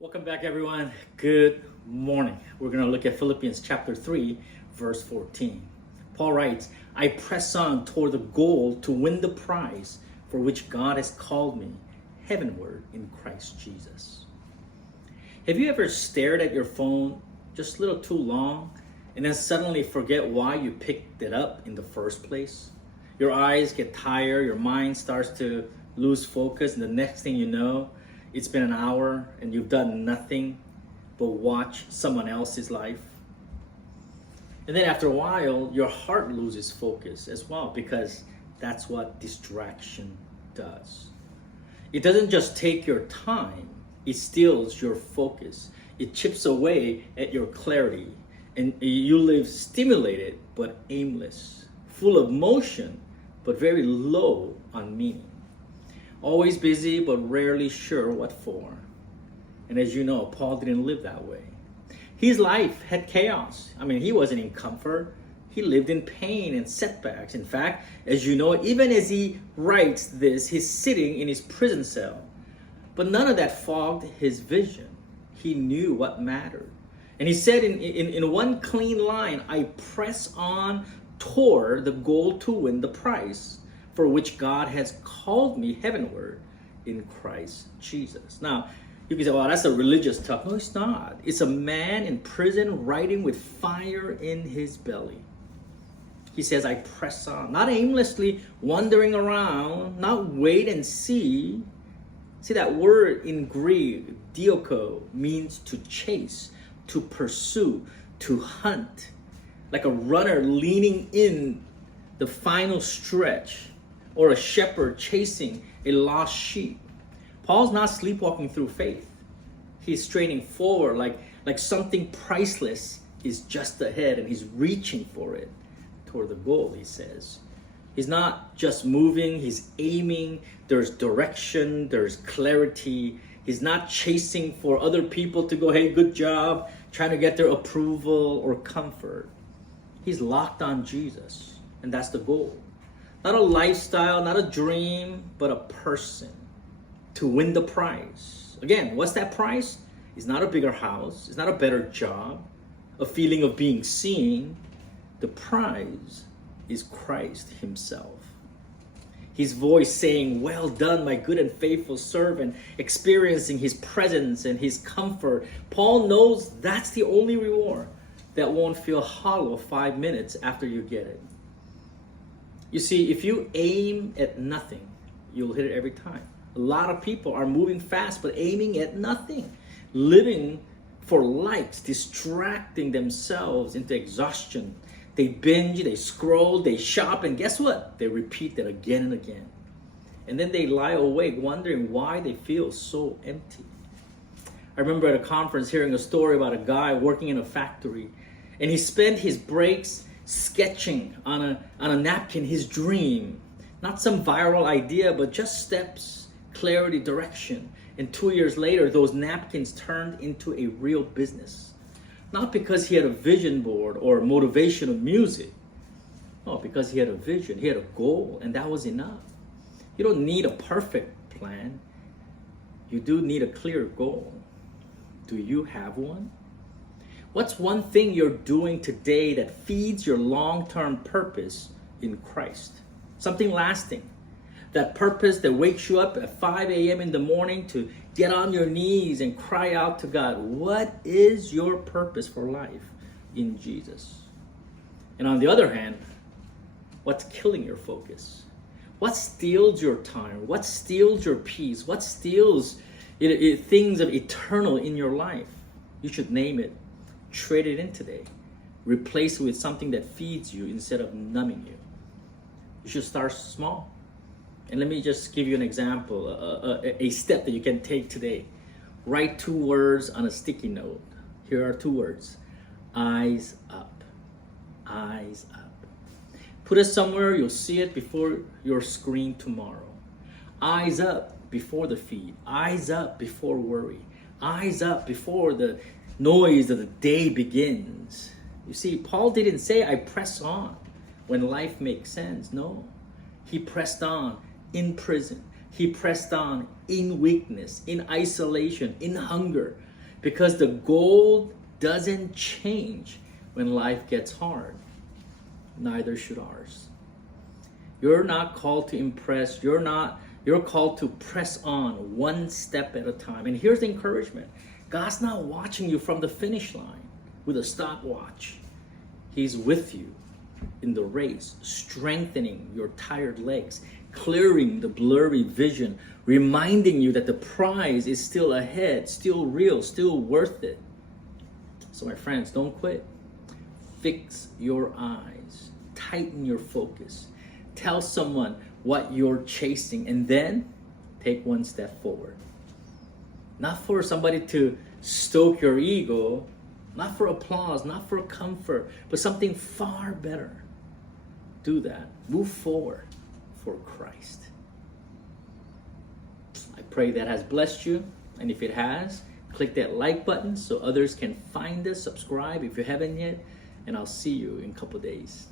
Welcome back, everyone. Good morning. We're going to look at Philippians chapter 3, verse 14. Paul writes, I press on toward the goal to win the prize for which God has called me heavenward in Christ Jesus. Have you ever stared at your phone just a little too long and then suddenly forget why you picked it up in the first place? Your eyes get tired, your mind starts to lose focus, and the next thing you know, it's been an hour and you've done nothing but watch someone else's life. And then after a while, your heart loses focus as well, because that's what distraction does. It doesn't just take your time, it steals your focus. It chips away at your clarity, and you live stimulated but aimless, full of motion but very low on meaning. Always busy, but rarely sure what for. And as you know, Paul didn't live that way. His life had chaos. He wasn't in comfort. He lived in pain and setbacks. In fact, as you know, even as he writes this, he's sitting in his prison cell. But none of that fogged his vision. He knew what mattered. And he said in one clean line, I press on toward the goal to win the prize for which God has called me heavenward in Christ Jesus. Now, you can say, well, that's a religious talk. No, it's not. It's a man in prison writing with fire in his belly. He says, I press on, not aimlessly wandering around, not wait and see. See, that word in Greek, dioko, means to chase, to pursue, to hunt, like a runner leaning in the final stretch, or a shepherd chasing a lost sheep. Paul's not sleepwalking through faith. He's straining forward like something priceless is just ahead, and he's reaching for it toward the goal, he says. He's not just moving, he's aiming. There's direction, there's clarity. He's not chasing for other people to go, hey, good job, trying to get their approval or comfort. He's locked on Jesus, and that's the goal. Not a lifestyle, not a dream, but a person to win the prize. Again, what's that prize? It's not a bigger house. It's not a better job, a feeling of being seen. The prize is Christ himself. His voice saying, well done, my good and faithful servant, experiencing his presence and his comfort. Paul knows that's the only reward that won't feel hollow 5 minutes after you get it. You see, if you aim at nothing, you'll hit it every time. A lot of people are moving fast, but aiming at nothing. Living for likes, distracting themselves into exhaustion. They binge, they scroll, they shop, and guess what? They repeat that again and again. And then they lie awake wondering why they feel so empty. I remember at a conference hearing a story about a guy working in a factory, and he spent his breaks sketching on a napkin his dream. Not some viral idea, but just steps, clarity, direction. And 2 years later, those napkins turned into a real business. Not because he had a vision board or motivational music. No, because he had a vision, he had a goal, and that was enough. You don't need a perfect plan. You do need a clear goal. Do you have one? What's one thing you're doing today that feeds your long-term purpose in Christ? Something lasting. That purpose that wakes you up at 5 a.m. in the morning to get on your knees and cry out to God. What is your purpose for life in Jesus? And on the other hand, what's killing your focus? What steals your time? What steals your peace? What steals things of eternal in your life? You should name it. Trade it in today. Replace it with something that feeds you instead of numbing you. You should start small. And let me just give you an example, a step that you can take today. Write 2 words on a sticky note. Here are 2 words. Eyes up. Eyes up. Put it somewhere you'll see it before your screen tomorrow. Eyes up before the feed. Eyes up before worry. Eyes up before the noise of the day begins. You see, Paul didn't say, I press on when life makes sense. No, he pressed on in prison. He pressed on in weakness, in isolation, in hunger, because the goal doesn't change when life gets hard. Neither should ours. You're not called to impress. You're called to press on one step at a time. And here's the encouragement. God's not watching you from the finish line with a stopwatch. He's with you in the race, strengthening your tired legs, clearing the blurry vision, reminding you that the prize is still ahead, still real, still worth it. So my friends, don't quit. Fix your eyes, tighten your focus, tell someone what you're chasing, and then take one step forward. Not for somebody to stoke your ego, not for applause, not for comfort, but something far better. Do that. Move forward for Christ. I pray that has blessed you, and if it has, click that like button so others can find us. Subscribe if you haven't yet, and I'll see you in a couple days.